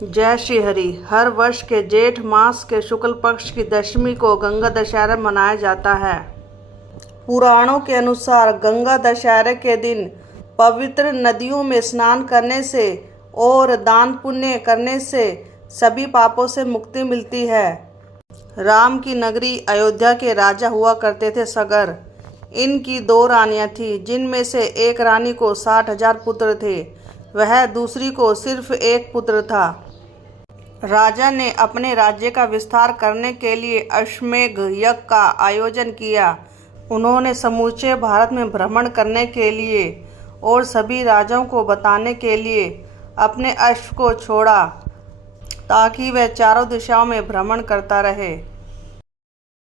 जय श्री हरि। हर वर्ष के जेठ मास के शुक्ल पक्ष की दशमी को गंगा दशहरा मनाया जाता है। पुराणों के अनुसार गंगा दशहरे के दिन पवित्र नदियों में स्नान करने से और दान पुण्य करने से सभी पापों से मुक्ति मिलती है। राम की नगरी अयोध्या के राजा हुआ करते थे सगर। इनकी 2 रानियां थीं, जिनमें से एक रानी को 60,000 पुत्र थे, वह दूसरी को सिर्फ एक पुत्र था। राजा ने अपने राज्य का विस्तार करने के लिए अश्वमेध यज्ञ का आयोजन किया। उन्होंने समूचे भारत में भ्रमण करने के लिए और सभी राजाओं को बताने के लिए अपने अश्व को छोड़ा ताकि वह चारों दिशाओं में भ्रमण करता रहे।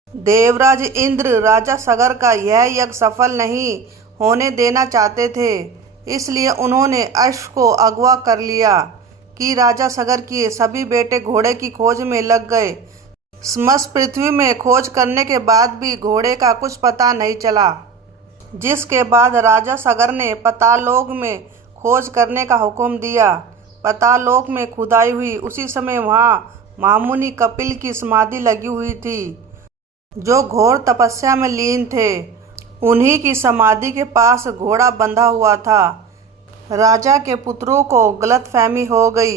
देवराज इंद्र राजा सगर का यह यज्ञ सफल नहीं होने देना चाहते थे, इसलिए उन्होंने अश्व को अगवा कर लिया कि राजा सगर के सभी बेटे घोड़े की खोज में लग गए। समस्त पृथ्वी में खोज करने के बाद भी घोड़े का कुछ पता नहीं चला, जिसके बाद राजा सगर ने पाताललोक में खोज करने का हुक्म दिया। पाताललोक में खुदाई हुई, उसी समय वहाँ महामुनि कपिल की समाधि लगी हुई थी, जो घोर तपस्या में लीन थे। उन्हीं की समाधि के पास घोड़ा बंधा हुआ था। राजा के पुत्रों को गलतफहमी हो गई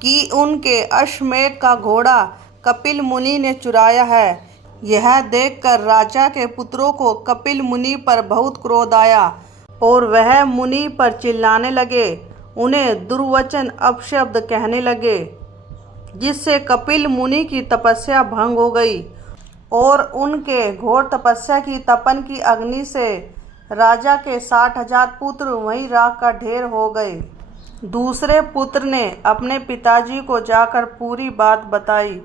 कि उनके अश्वमेध का घोड़ा कपिल मुनि ने चुराया है। यह देखकर राजा के पुत्रों को कपिल मुनि पर बहुत क्रोध आया और वह मुनि पर चिल्लाने लगे, उन्हें दुर्वचन अपशब्द कहने लगे, जिससे कपिल मुनि की तपस्या भंग हो गई और उनके घोर तपस्या की तपन की अग्नि से राजा के 60,000 पुत्र वहीं राख का ढेर हो गए। दूसरे पुत्र ने अपने पिताजी को जाकर पूरी बात बताई।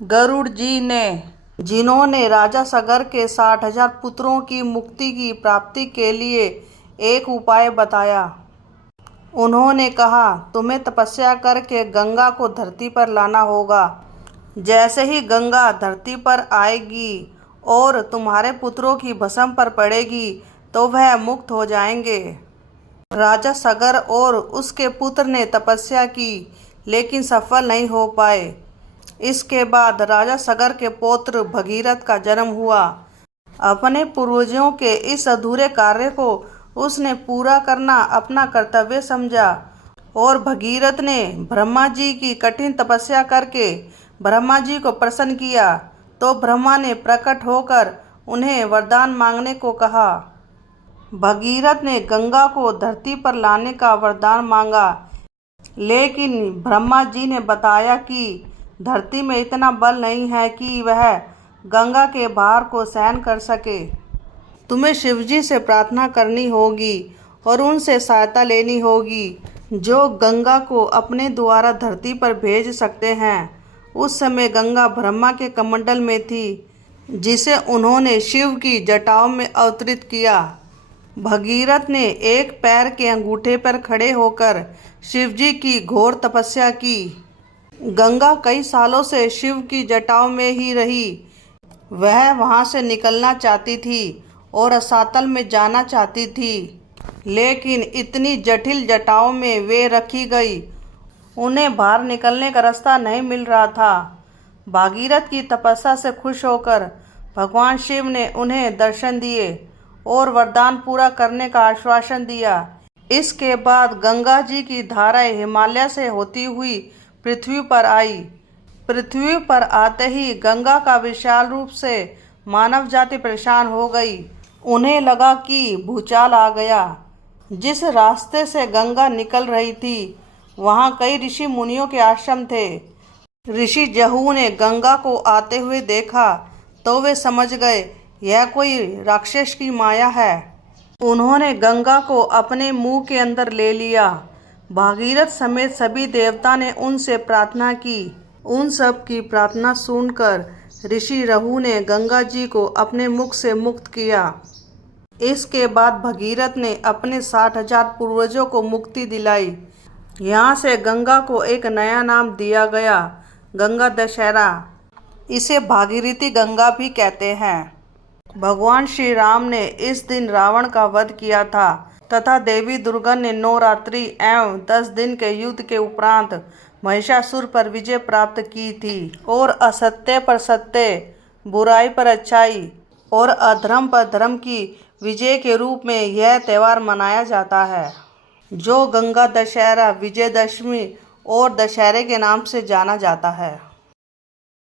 गरुड़ जी ने, जिन्होंने राजा सगर के 60,000 पुत्रों की मुक्ति की प्राप्ति के लिए एक उपाय बताया। उन्होंने कहा, तुम्हें तपस्या करके गंगा को धरती पर लाना होगा। जैसे ही गंगा धरती पर आएगी और तुम्हारे पुत्रों की भस्म पर पड़ेगी तो वह मुक्त हो जाएंगे। राजा सगर और उसके पुत्र ने तपस्या की, लेकिन सफल नहीं हो पाए। इसके बाद राजा सगर के पौत्र भगीरथ का जन्म हुआ। अपने पूर्वजों के इस अधूरे कार्य को उसने पूरा करना अपना कर्तव्य समझा और भगीरथ ने ब्रह्मा जी की कठिन तपस्या करके ब्रह्मा जी को प्रसन्न किया। तो ब्रह्मा ने प्रकट होकर उन्हें वरदान मांगने को कहा। भगीरथ ने गंगा को धरती पर लाने का वरदान मांगा, लेकिन ब्रह्मा जी ने बताया कि धरती में इतना बल नहीं है कि वह गंगा के भार को सहन कर सके। तुम्हें शिवजी से प्रार्थना करनी होगी और उनसे सहायता लेनी होगी, जो गंगा को अपने द्वारा धरती पर भेज सकते हैं। उस समय गंगा ब्रह्मा के कमंडल में थी, जिसे उन्होंने शिव की जटाओं में अवतरित किया। भगीरथ ने एक पैर के अंगूठे पर खड़े होकर शिवजी की घोर तपस्या की। गंगा कई सालों से शिव की जटाओं में ही रही। वह वहां से निकलना चाहती थी और रसातल में जाना चाहती थी, लेकिन इतनी जटिल जटाओं में वे रखी गई, उन्हें बाहर निकलने का रास्ता नहीं मिल रहा था। भागीरथ की तपस्या से खुश होकर भगवान शिव ने उन्हें दर्शन दिए और वरदान पूरा करने का आश्वासन दिया। इसके बाद गंगा जी की धाराएं हिमालय से होती हुई पृथ्वी पर आई। पृथ्वी पर आते ही गंगा का विशाल रूप से मानव जाति परेशान हो गई। उन्हें लगा कि भूचाल आ गया। जिस रास्ते से गंगा निकल रही थी, वहाँ कई ऋषि मुनियों के आश्रम थे। ऋषि जहू ने गंगा को आते हुए देखा तो वे समझ गए यह कोई राक्षस की माया है। उन्होंने गंगा को अपने मुंह के अंदर ले लिया। भागीरथ समेत सभी देवता ने उनसे प्रार्थना की। उन सब की प्रार्थना सुनकर ऋषि रहु ने गंगा जी को अपने मुख से मुक्त किया। इसके बाद भगीरथ ने अपने 60,000 पूर्वजों को मुक्ति दिलाई। यहाँ से गंगा को एक नया नाम दिया गया, गंगा दशहरा। इसे भागीरथी गंगा भी कहते हैं। भगवान श्री राम ने इस दिन रावण का वध किया था। तथा देवी दुर्गा ने 9 रात्रि एवं 10 दिन के युद्ध के उपरांत महिषासुर पर विजय प्राप्त की थी और असत्य पर सत्य, बुराई पर अच्छाई और अधर्म पर धर्म की विजय के रूप में यह त्यौहार मनाया जाता है, जो गंगा दशहरा, विजयदशमी और दशहरे के नाम से जाना जाता है।